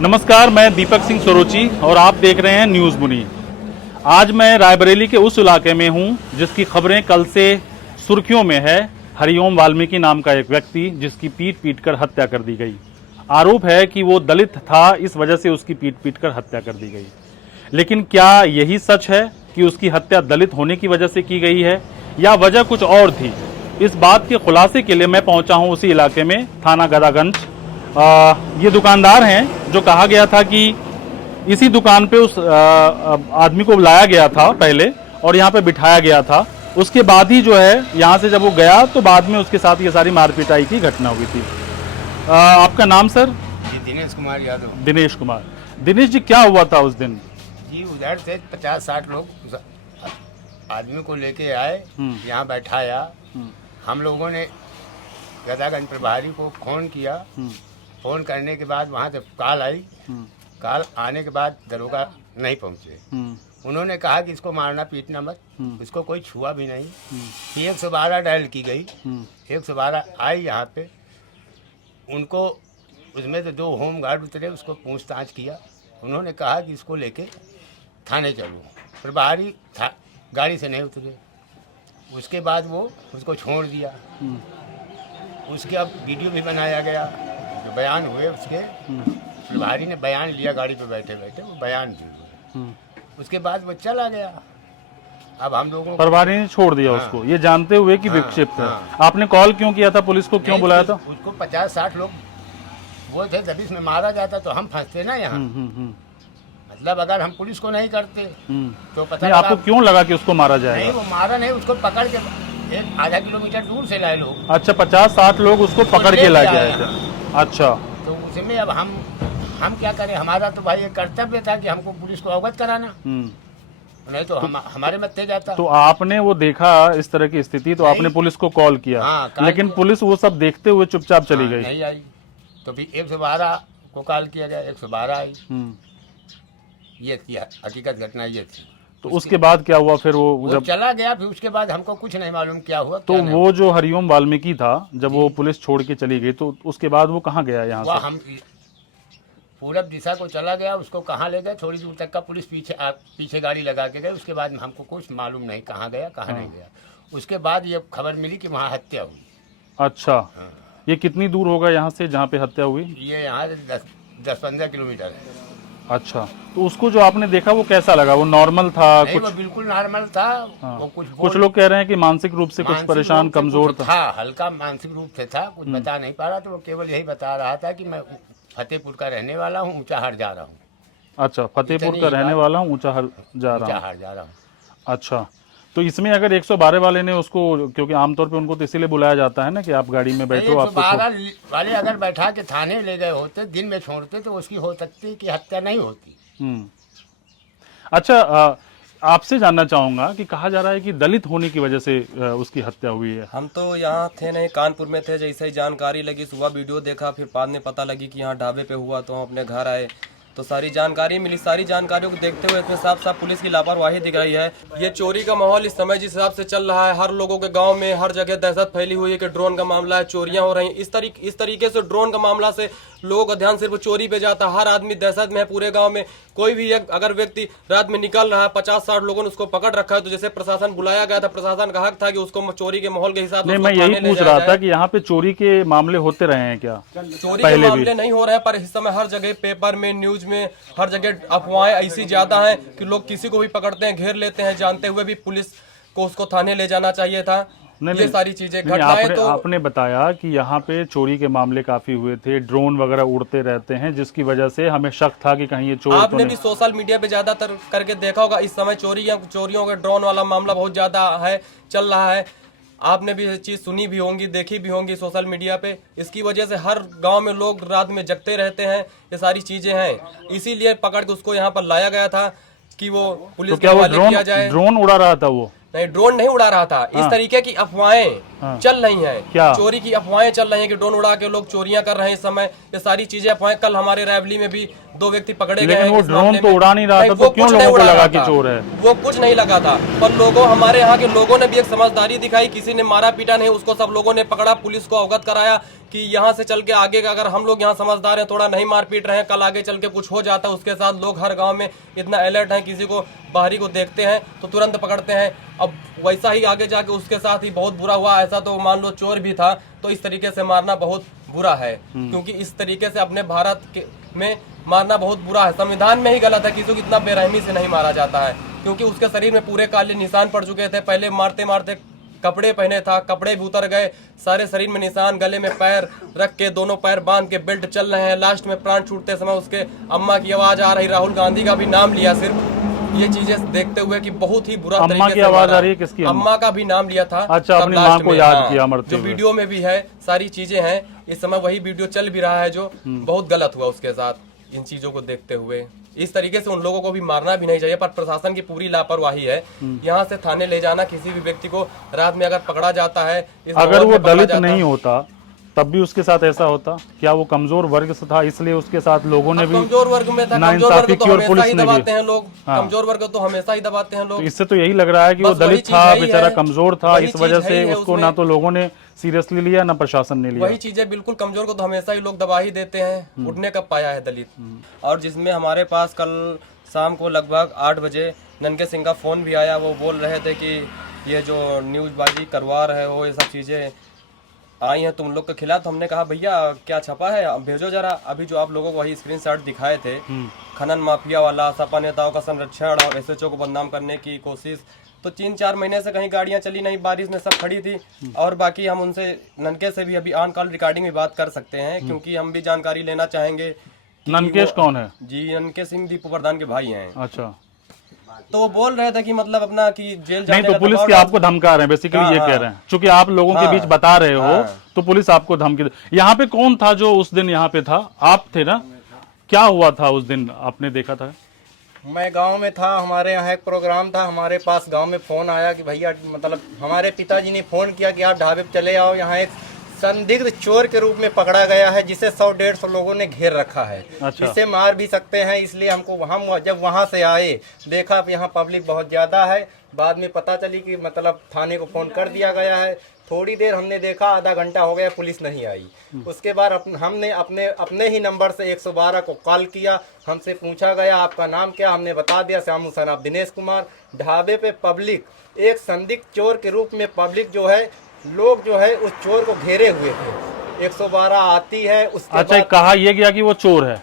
नमस्कार, मैं दीपक सिंह सरोची और आप देख रहे हैं न्यूज़ मुनी। आज मैं रायबरेली के उस इलाके में हूं जिसकी खबरें कल से सुर्खियों में है। हरिओम वाल्मीकि नाम का एक व्यक्ति जिसकी पीट पीट कर हत्या कर दी गई। आरोप है कि वो दलित था, इस वजह से उसकी पीट पीट कर हत्या कर दी गई। लेकिन क्या यही सच है कि उसकी हत्या दलित होने की वजह से की गई है या वजह कुछ और थी? इस बात के खुलासे के लिए मैं पहुंचा हूं उसी इलाके में, थाना गदागंज। ये दुकानदार हैं जो कहा गया था कि इसी दुकान पे उस आदमी को बुलाया गया था पहले और यहाँ पे बिठाया गया था। उसके बाद ही जो है यहाँ से जब वो गया तो बाद में उसके साथ ये सारी मारपिटाई की घटना हुई थी। आपका नाम सर? जी दिनेश कुमार यादव। दिनेश कुमार। दिनेश जी, क्या हुआ था उस दिन? जी उधर से 50-60 लोग उस आदमी को लेके आए, यहाँ बैठाया। हम लोगों ने गदागंज प्रभारी को फोन किया। फोन करने के बाद वहाँ से कॉल आई। कॉल आने के बाद दरोगा नहीं पहुँचे। उन्होंने कहा कि इसको मारना पीटना मत, इसको कोई छुआ भी नहीं। 112 डायल की गई, 112 आई यहाँ पे। उनको उसमें से 2 होम गार्ड उतरे, उसको पूछताछ किया। उन्होंने कहा कि इसको लेके थाने चलो। प्रभारी गाड़ी से नहीं उतरे। उसके बाद वो उसको छोड़ दिया। उसके अब वीडियो भी बनाया गया, जो बयान हुए उसके। प्रभारी ने बयान लिया, गाड़ी पे बैठे बैठे वो बयान दिए। उसके बाद वो चला गया। अब हम लोगों प्रभारी ने छोड़ दिया उसको, ये जानते हुए कि विक्षिप्त है। आपने कॉल क्यों किया था पुलिस को, क्यों बुलाया था? उसको 50-60 लोग वो थे, जब इसमें मारा जाता तो हम फंसते ना यहाँ। मतलब अगर हम पुलिस को नहीं करते तो पता नहीं, आपको क्यों लगा कि उसको मारा जाएगा? नहीं, वो मारा नहीं, उसको पकड़ के एक आधा किलोमीटर दूर से लाए लोग। अच्छा, 50-60 लोग उसको पकड़ के लाए गए थे। अच्छा, तो उसमें अब हम क्या करें? हमारा तो भाई एक कर्तव्य था कि हमको पुलिस को अवगत कराना, नहीं तो हमारे मत्थे जाता। तो आपने वो देखा इस तरह की स्थिति तो आपने पुलिस को कॉल किया। लेकिन पुलिस वो सब देखते हुए चुपचाप चली गई। नहीं आई। तो फिर 112 को कॉल किया गया, 112 आई। ये थी हकीकत, घटना ये थी। तो उसके बाद क्या हुआ फिर? वो जब चला गया, फिर उसके बाद हमको कुछ नहीं मालूम क्या हुआ। तो वो जो हरिओम वाल्मीकि था, जब वो पुलिस छोड़ के चली गई तो उसके बाद वो कहाँ गया? यहाँ से हम पूरब दिशा को चला गया। उसको कहाँ ले गए, थोड़ी दूर तक का पुलिस पीछे गाड़ी लगा के गए। उसके बाद हमको कुछ मालूम नहीं कहाँ गया, कहाँ नहीं गया। उसके बाद ये खबर मिली कि वहाँ हत्या हुई। अच्छा, ये कितनी दूर होगा यहाँ से जहाँ पे हत्या हुई? ये यहाँ से 10-15 किलोमीटर है। अच्छा, तो उसको जो आपने देखा वो कैसा लगा? वो नॉर्मल था? नहीं, वो बिल्कुल नॉर्मल था। वो कुछ लोग कह रहे हैं कि मानसिक रूप से कुछ परेशान, कमजोर था। हल्का मानसिक रूप से था, कुछ बता नहीं पा रहा। तो वो केवल यही बता रहा था कि मैं फतेहपुर का रहने वाला हूँ, ऊंचाहार जा रहा हूँ। अच्छा, फतेहपुर का रहने वाला हूँ, ऊंचाहार जा रहा हूँ। अच्छा, तो इसमें अगर 112 वाले ने उसको, क्योंकि आमतौर पे उनको तो इसीलिए बुलाया जाता है ना कि आप गाड़ी में बैठो, आपको 112 वाले अगर बैठा के थाने ले गए होते, दिन में छोड़ते, तो उसकी हो सकती कि हत्या नहीं होती। अच्छा, आपसे जानना चाहूंगा कि कहा जा रहा है कि दलित होने की वजह से उसकी हत्या हुई है। हम तो यहाँ थे नहीं, कानपुर में थे। जैसे ही जानकारी लगी, सुबह वीडियो देखा, फिर बाद में पता लगी कि यहाँ ढाबे पे हुआ, तो हम अपने घर आए तो सारी जानकारी मिली। सारी जानकारियों को देखते हुए इसमें साफ साफ पुलिस की लापरवाही दिख रही है। ये चोरी का माहौल इस समय जिस हिसाब से चल रहा है, हर लोगों के गांव में हर जगह दहशत फैली हुई है कि ड्रोन का मामला है, चोरियां हो रही। इस तरीके से ड्रोन का मामला से लोगों का ध्यान सिर्फ चोरी पे जाता है। हर आदमी दहशत में है पूरे गाँव में। कोई भी एक अगर व्यक्ति रात में निकल रहा है, 50-60 लोगों ने उसको पकड़ रखा है। तो जैसे प्रशासन बुलाया गया था, प्रशासन का हक था कि उसको चोरी के माहौल के हिसाब से। मैं यही पूछ रहा था कि यहाँ पे चोरी के मामले होते रहे हैं क्या? चोरी के मामले नहीं हो रहे हैं, पर इस समय हर जगह पेपर में, न्यूज में, हर जगह अफवाहें ऐसी ज्यादा हैं कि लोग किसी को भी पकड़ते हैं, घेर लेते हैं, जानते हुए भी पुलिस को उसको थाने ले जाना चाहिए था। ये सारी चीजें घटनाएं तो आपने बताया कि यहाँ पे चोरी के मामले काफी हुए थे, ड्रोन वगैरह उड़ते रहते हैं, जिसकी वजह से हमें शक था कि कहीं ये चोर। आपने भी सोशल मीडिया पे ज्यादातर करके देखा होगा, इस समय चोरियों के ड्रोन वाला मामला बहुत ज्यादा है, चल रहा है। आपने भी ये चीज सुनी भी होंगी, देखी भी होंगी सोशल मीडिया पे। इसकी वजह से हर गांव में लोग रात में जगते रहते हैं। ये सारी चीजें हैं, इसीलिए पकड़ के उसको यहाँ पर लाया गया था कि वो पुलिस के हवाले किया जाए। ड्रोन उड़ा रहा था वो? नहीं, ड्रोन नहीं उड़ा रहा था। इस तरीके की अफवाहें चल रही हैं। क्या चोरी की अफवाहें चल रही हैं कि ड्रोन उड़ा के लोग चोरियां कर रहे हैं इस समय। ये सारी चीजें अफवाहें। कल हमारे रायबरेली में भी 2 व्यक्ति पकड़े गए लेकिन हैं वो इस ड्रोन मामले तो में। उड़ा नहीं रहा था, वो तो क्यों कुछ नहीं लोगों को उड़ा लगा रहा कि था। चोर है? वो कुछ नहीं लगा था, पर लोगों, हमारे यहाँ के लोगों ने भी एक समझदारी दिखाई, किसी ने मारा पीटा नहीं, उसको सब लोगों ने पकड़ा, पुलिस को अवगत कराया कि यहाँ से चल के आगे का, अगर हम लोग यहाँ समझदार हैं, थोड़ा नहीं मार पीट रहे हैं, कल आगे चल के कुछ हो जाता है उसके साथ। लोग हर गांव में इतना अलर्ट हैं, किसी को बाहरी को देखते हैं तो तुरंत पकड़ते हैं। अब वैसा ही आगे जाके उसके साथ ही बहुत बुरा हुआ। ऐसा तो मान लो चोर भी था, तो इस तरीके से मारना बहुत बुरा है, क्योंकि इस तरीके से अपने भारत में मारना बहुत बुरा है। संविधान में ही गलत है, किसी को इतना बेरहमी से नहीं मारा जाता है, क्योंकि उसके शरीर में पूरे काले निशान पड़ चुके थे। पहले मारते मारते कपड़े पहने था, कपड़े भी उतर गए, सारे शरीर में निशान, गले में पैर रख के, दोनों पैर बांध के बेल्ट चल रहे हैं। लास्ट में प्राण छूटते समय उसके अम्मा की आवाज आ रही, राहुल गांधी का भी नाम लिया सिर्फ। ये चीजें देखते हुए कि बहुत ही बुरा अम्मा तरीके की से आवाज मारा। आ रही है? किसकी अम्मा का भी नाम लिया था। अच्छा, तब अपनी लास्ट माँ को में, याद हाँ, किया मरते जो हुए। वीडियो में भी है, सारी चीजें हैं। इस समय वही वीडियो चल भी रहा है, जो बहुत गलत हुआ उसके साथ। इन चीजों को देखते हुए इस तरीके से उन लोगों को भी मारना भी नहीं चाहिए, पर प्रशासन की पूरी लापरवाही है। यहाँ से थाने ले जाना, किसी भी व्यक्ति को रात में अगर पकड़ा जाता है, अगर वो दलित नहीं होता तब भी उसके साथ ऐसा होता? क्या वो कमजोर वर्ग से था इसलिए उसके साथ लोगों ने भी कमजोर वर्ग में था? कमजोर वर्ग तो हमेशा ही दबाते हैं लोग, कमजोर वर्ग तो हमेशा ही दबाते हैं लोग। तो इससे तो यही लग रहा है कि वो बस वही दलित चीज था, है ही बेचारा है। कमजोर था, वही इस चीज वजह है से ही है उसको उसमें। ना तो लोगों ने सीरियसली लिया ना प्रशासन ने लिया। वही चीजें, बिल्कुल कमजोर को तो हमेशा ही लोग दबा ही देते हैं। उठने कब पाया है दलित? और जिसमें हमारे पास कल शाम को लगभग 8 बजे ननके सिंह का फोन भी आया। वो बोल रहे थे कि ये जो न्यूज़बाजी करवा रहे हो, ये सब चीजें आई हैं तुम लोग के खिलाफ। तो हमने कहा भैया क्या छपा है, अब भेजो जरा। अभी जो आप लोगों को वही स्क्रीनशॉट दिखाए थे, खनन माफिया वाला, सपा नेताओं का संरक्षण और एसएचओ को बदनाम करने की कोशिश। तो 3-4 महीने से कहीं गाड़ियां चली नहीं, बारिश में सब खड़ी थी। और बाकी हम उनसे, ननके से भी अभी ऑन कॉल रिकॉर्डिंग में बात कर सकते हैं, क्योंकि हम भी जानकारी लेना चाहेंगे। ननकेश कौन है? जी, ननके सिंह दीपू प्रधान के भाई हैं। अच्छा, तो वो बोल रहे थे कि मतलब अपना कि जेल नहीं जाने तो का पुलिस दबाव की आपको धमका रहे हैं बेसिकली, ये कह रहे हैं चूंकि आप लोगों के बीच बता रहे हो तो पुलिस आपको धमकी। यहाँ पे कौन था जो उस दिन यहाँ पे था? आप थे ना? क्या हुआ था उस दिन, आपने देखा था? मैं गांव में था, हमारे यहाँ एक प्रोग्राम था। हमारे पास गांव में फ़ोन आया कि भैया, मतलब हमारे पिताजी ने फ़ोन किया कि आप ढाबे पे चले आओ, यहाँ एक संदिग्ध चोर के रूप में पकड़ा गया है, जिसे 100-150 लोगों ने घेर रखा है। अच्छा। इसे मार भी सकते हैं, इसलिए हमको हम जब वहाँ से आए, देखा यहाँ पब्लिक बहुत ज़्यादा है। बाद में पता चली कि मतलब थाने को फ़ोन कर दिया गया है। थोड़ी देर हमने देखा, आधा घंटा हो गया, पुलिस नहीं आई। उसके बाद हमने अपने ही नंबर से 112 को कॉल किया। हमसे पूछा गया आपका नाम क्या, हमने बता दिया श्यामू सराफ दिनेश कुमार। ढाबे पे पब्लिक एक संदिग्ध चोर के रूप में पब्लिक जो है, लोग जो है उस चोर को घेरे हुए थे। 112 आती है। उसके अच्छा, कहा यह गया कि वो चोर है?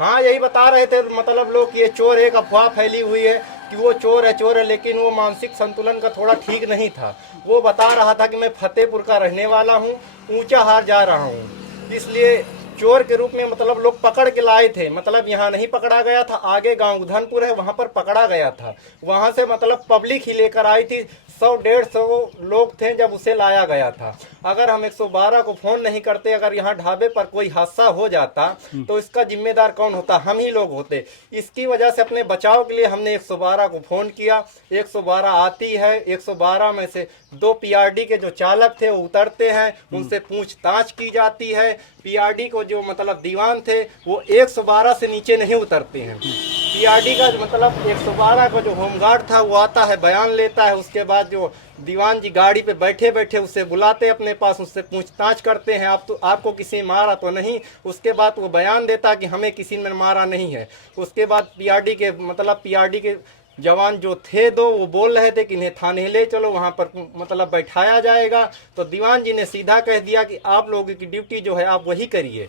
हाँ, यही बता रहे थे मतलब लोग कि ये चोर, एक अफवाह फैली हुई है कि वो चोर है, लेकिन वो मानसिक संतुलन का थोड़ा ठीक नहीं था। वो बता रहा था कि मैं फतेहपुर का रहने वाला हूँ, ऊंचा हार जा रहा हूँ, इसलिए चोर के रूप में मतलब लोग पकड़ के लाए थे। मतलब यहाँ नहीं पकड़ा गया था, आगे गांव उधनपुर है, वहाँ पर पकड़ा गया था। वहाँ से मतलब पब्लिक ही लेकर आई थी। 100-150 लोग थे जब उसे लाया गया था। अगर हम 112 को फ़ोन नहीं करते, अगर यहाँ ढाबे पर कोई हादसा हो जाता तो इसका जिम्मेदार कौन होता? हम ही लोग होते। इसकी वजह से अपने बचाव के लिए हमने 112 को फ़ोन किया। 112 आती है। 112 में से 2 पीआरडी के जो चालक थे वो उतरते हैं, उनसे पूछताछ की जाती है। पीआरडी को जो मतलब दीवान थे वो 112 से नीचे नहीं उतरते हैं। पीआरडी का मतलब 112 का जो होमगार्ड था वो आता है, बयान लेता है। उसके बाद जो दीवान जी गाड़ी पे बैठे बैठे उसे बुलाते अपने पास, उससे पूछताछ करते हैं, आपको किसी मारा तो नहीं। उसके बाद वो बयान देता कि हमें किसी ने मारा नहीं है। उसके बाद पीआरडी के जवान जो थे 2, वो बोल रहे थे कि इन्हें थाने ले चलो, वहाँ पर मतलब बैठाया जाएगा। तो दीवान जी ने सीधा कह दिया कि आप लोगों की ड्यूटी जो है आप वही करिए,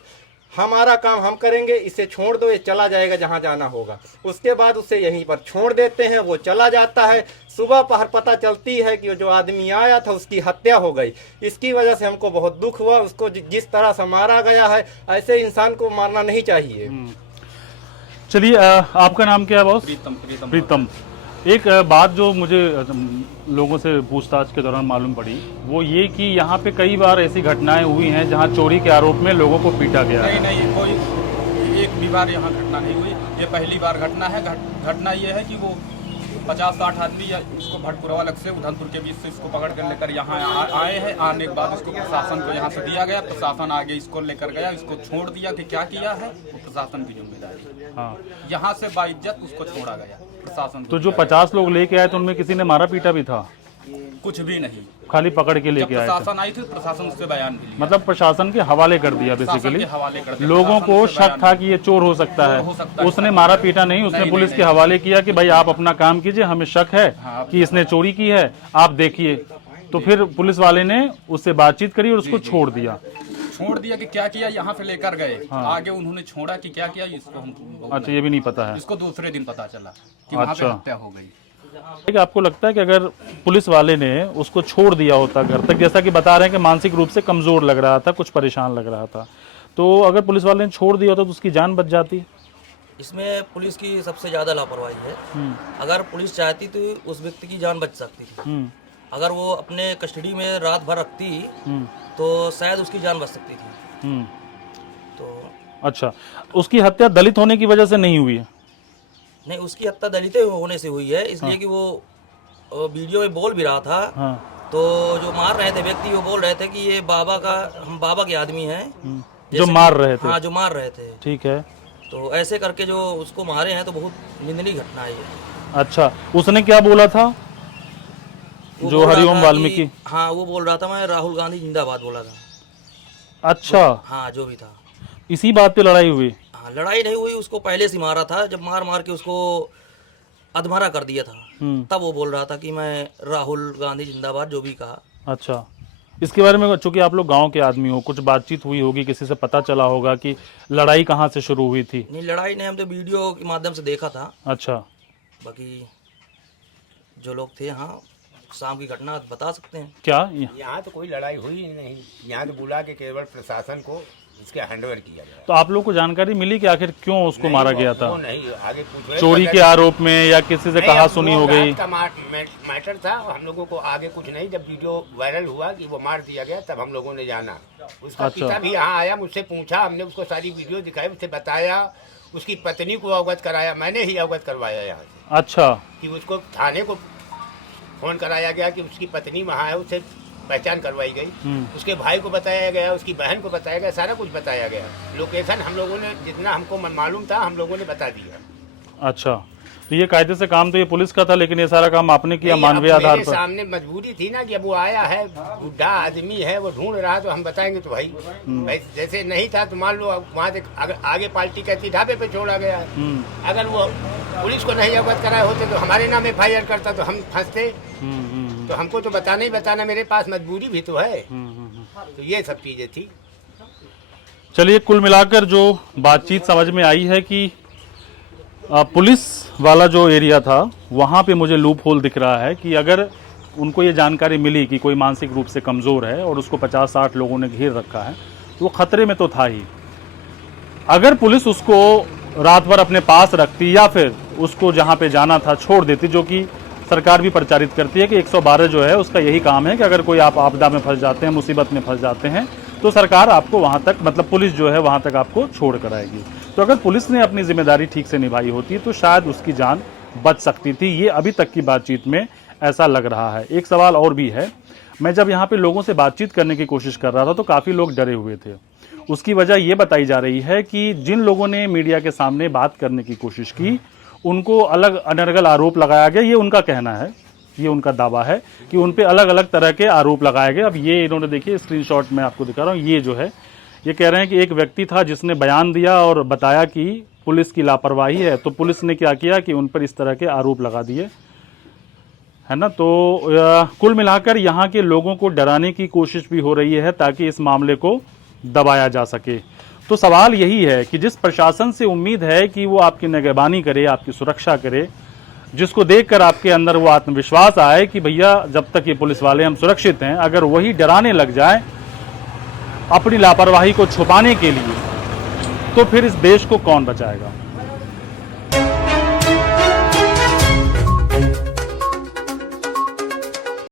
हमारा काम हम करेंगे, इसे छोड़ दो, ये चला जाएगा जहाँ जाना होगा। उसके बाद उसे यहीं पर छोड़ देते हैं, वो चला जाता है। सुबह पहर पता चलती है कि जो आदमी आया था उसकी हत्या हो गई। इसकी वजह से हमको बहुत दुख हुआ। उसको जिस तरह से मारा गया है, ऐसे इंसान को मारना नहीं चाहिए। चलिए, आपका नाम क्या है बॉस? प्रीतम। एक बात जो मुझे लोगों से पूछताछ के दौरान मालूम पड़ी, वो ये कि यहाँ पे कई बार ऐसी घटनाएं हुई हैं जहाँ चोरी के आरोप में लोगों को पीटा गया है। नहीं, कोई एक भी बार यहाँ घटना नहीं हुई। ये पहली बार घटना है। घटना ये है कि वो 50-60 आदमी या इसको भटपुरा अलग से उधमपुर के बीच से इसको पकड़ कर लेकर यहाँ आए हैं। आने के बाद इसको प्रशासन को यहाँ से दिया गया, प्रशासन आगे इसको लेकर गया, इसको छोड़ दिया कि क्या किया है वो प्रशासन की जिम्मेदारी। हाँ, यहाँ से बाइज्जत उसको छोड़ा गया प्रशासन को। तो जो 50 लोग लेके आए तो उनमें किसी ने मारा पीटा भी था? कुछ भी नहीं, खाली पकड़ के जब लेके आए थे। प्रशासन आई थी प्रशासन उससे बयान भी लिया। मतलब प्रशासन के हवाले कर दिया प्रशासन बेसिकली। के हवाले कर दिया। लोगों प्रशासन को से शक बयान था कि ये चोर हो सकता हो सकता है, है। उसने मारा पीटा नहीं, उसने नहीं, पुलिस नहीं, के नहीं। हवाले किया कि भाई आप अपना काम कीजिए, हमें शक है हाँ, कि इसने चोरी की है, आप देखिए। तो फिर पुलिस वाले ने उससे बातचीत करी और उसको छोड़ दिया। छोड़ दिया कि क्या किया, यहाँ पे लेकर गए। आगे उन्होंने छोड़ा कि क्या किया इसको हम, अच्छा, ये भी नहीं पता है। इसको दूसरे दिन पता चला कि वहाँ पे अच्छा। हत्या हो गई। कि आपको लगता है कि अगर पुलिस वाले ने उसको छोड़ दिया होता घर तक, जैसा कि बता रहे हैं कि मानसिक रूप से कमजोर लग रहा था, कुछ परेशान लग रहा था, तो अगर पुलिस वाले ने छोड़ दिया होता तो उसकी जान बच जाती? इसमें पुलिस की सबसे ज़्यादा लापरवाही है। अगर पुलिस चाहती तो उस व्यक्ति की जान बच सकती थी। अगर वो अपने कस्टडी में रात भर रखती तो शायद उसकी जान बच सकती थी। तो अच्छा, उसकी हत्या दलित होने की वजह से नहीं हुई है? नहीं, उसकी हत्या दलित होने से हुई है, इसलिए कि वो वीडियो में बोल भी रहा था। हाँ। तो जो मार रहे थे व्यक्ति वो बोल रहे थे कि ये हम बाबा के आदमी हैं। जो मार रहे थे? हाँ, जो मार रहे थे। ठीक है। तो ऐसे करके जो उसको मारे हैं तो बहुत निंदनीय घटना है ये। अच्छा, उसने क्या बोला था वो जो बोल रहा हरिओम था वाल्मीकि? कि- हाँ, वो बोल रहा था मैं राहुल गांधी जिंदाबाद बोला था। अच्छा, हाँ, जो भी था। इसी बात पे लड़ाई हुई? हाँ, लड़ाई नहीं हुई, उसको पहले से मारा था। जब मार के उसको अधमरा कर दिया था तब वो बोल रहा था कि मैं राहुल गांधी जिंदाबाद, जो भी कहा। अच्छा, इसके बारे में चूंकि आप लोग गांव के आदमी हो, कुछ बातचीत हुई होगी, किसी से पता चला होगा कि लड़ाई कहाँ से शुरू हुई थी? नहीं, लड़ाई नहीं, हम तो वीडियो के माध्यम से देखा था। अच्छा, बाकी जो लोग थे, हाँ, शाम की घटना बता सकते हैं। क्या यहाँ तो कोई लड़ाई हुई ही नहीं। यहाँ तो बुला के केवल प्रशासन को इसके हैंडओवर किया गया। तो आप लोग को जानकारी मिली कि आखिर क्यों उसको मारा गया था? वो नहीं, आगे पूछो। चोरी के आरोप में या किसी से कहा सुनी हो गई? का मैटर था, हम लोगों को आगे कुछ नहीं। जब वीडियो वायरल हुआ कि वो मार दिया गया तब हम लोगों ने जाना। उसका अच्छा। पिता भी यहाँ आया, मुझसे पूछा, हमने उसको सारी वीडियो दिखाई, उससे बताया, उसकी पत्नी को अवगत कराया, मैंने ही अवगत करवाया यहाँ से। अच्छा, कि उसको थाने को फोन कराया गया कि उसकी पत्नी वहाँ है, उससे पहचान करवाई गई। उसके भाई को बताया गया, उसकी बहन को बताया गया, सारा कुछ बताया गया। लोकेशन हम लोगों ने जितना हमको मालूम था हम लोगों ने बता दिया। अच्छा, तो ये कायदे से काम तो ये पुलिस का था, लेकिन ये सारा काम आपने किया मानवीय आधार मेरे पर? सामने मजबूरी थी ना कि अब वो आया है, बुढ़ा आदमी है, वो ढूंढ रहा, तो हम बताएंगे तो भाई जैसे नहीं था तो मान लो वहाँ से अगर आगे पार्टी कहती ढाबे पे छोड़ा गया है। अगर वो पुलिस को नहीं अवगत कराए होते तो हमारे नाम FIR करता तो हम फंसते। तो हमको तो बताना ही बताना, मेरे पास मजबूरी भी तो है। तो ये सब चीजें थी। चलिए, कुल मिलाकर जो बातचीत समझ में आई है कि पुलिस वाला जो एरिया था वहाँ पे मुझे लूप होल दिख रहा है कि अगर उनको ये जानकारी मिली कि कोई मानसिक रूप से कमज़ोर है और उसको 50-60 लोगों ने घेर रखा है तो वो खतरे में तो था ही। अगर पुलिस उसको रात भर अपने पास रखती या फिर उसको जहाँ पे जाना था छोड़ देती, जो कि सरकार भी प्रचारित करती है कि 112 जो है उसका यही काम है कि अगर कोई आप आपदा में फंस जाते हैं, मुसीबत में फंस जाते हैं तो सरकार आपको वहाँ तक, मतलब पुलिस जो है वहाँ तक आपको छोड़ कर आएगी। तो अगर पुलिस ने अपनी जिम्मेदारी ठीक से निभाई होती तो शायद उसकी जान बच सकती थी। ये अभी तक की बातचीत में ऐसा लग रहा है। एक सवाल और भी है, मैं जब यहाँ पे लोगों से बातचीत करने की कोशिश कर रहा था तो काफ़ी लोग डरे हुए थे। उसकी वजह ये बताई जा रही है कि जिन लोगों ने मीडिया के सामने बात करने की कोशिश की उनको अलग अनर्गल आरोप लगाया गया। ये उनका कहना है, ये उनका दावा है कि उन पे अलग अलग तरह के आरोप लगाए गए। अब ये इन्होंने, देखिए स्क्रीनशॉट में आपको दिखा रहा हूँ, ये जो है ये कह रहे हैं कि एक व्यक्ति था जिसने बयान दिया और बताया कि पुलिस की लापरवाही है, तो पुलिस ने क्या किया कि उन पर इस तरह के आरोप लगा दिए, है ना। तो कुल मिलाकर यहाँ के लोगों को डराने की कोशिश भी हो रही है ताकि इस मामले को दबाया जा सके। तो सवाल यही है कि जिस प्रशासन से उम्मीद है कि वो आपकी निगहबानी करे, आपकी सुरक्षा करे, जिसको देखकर आपके अंदर वो आत्मविश्वास आए कि भैया जब तक ये पुलिस वाले हम सुरक्षित हैं, अगर वही डराने लग जाए अपनी लापरवाही को छुपाने के लिए, तो फिर इस देश को कौन बचाएगा।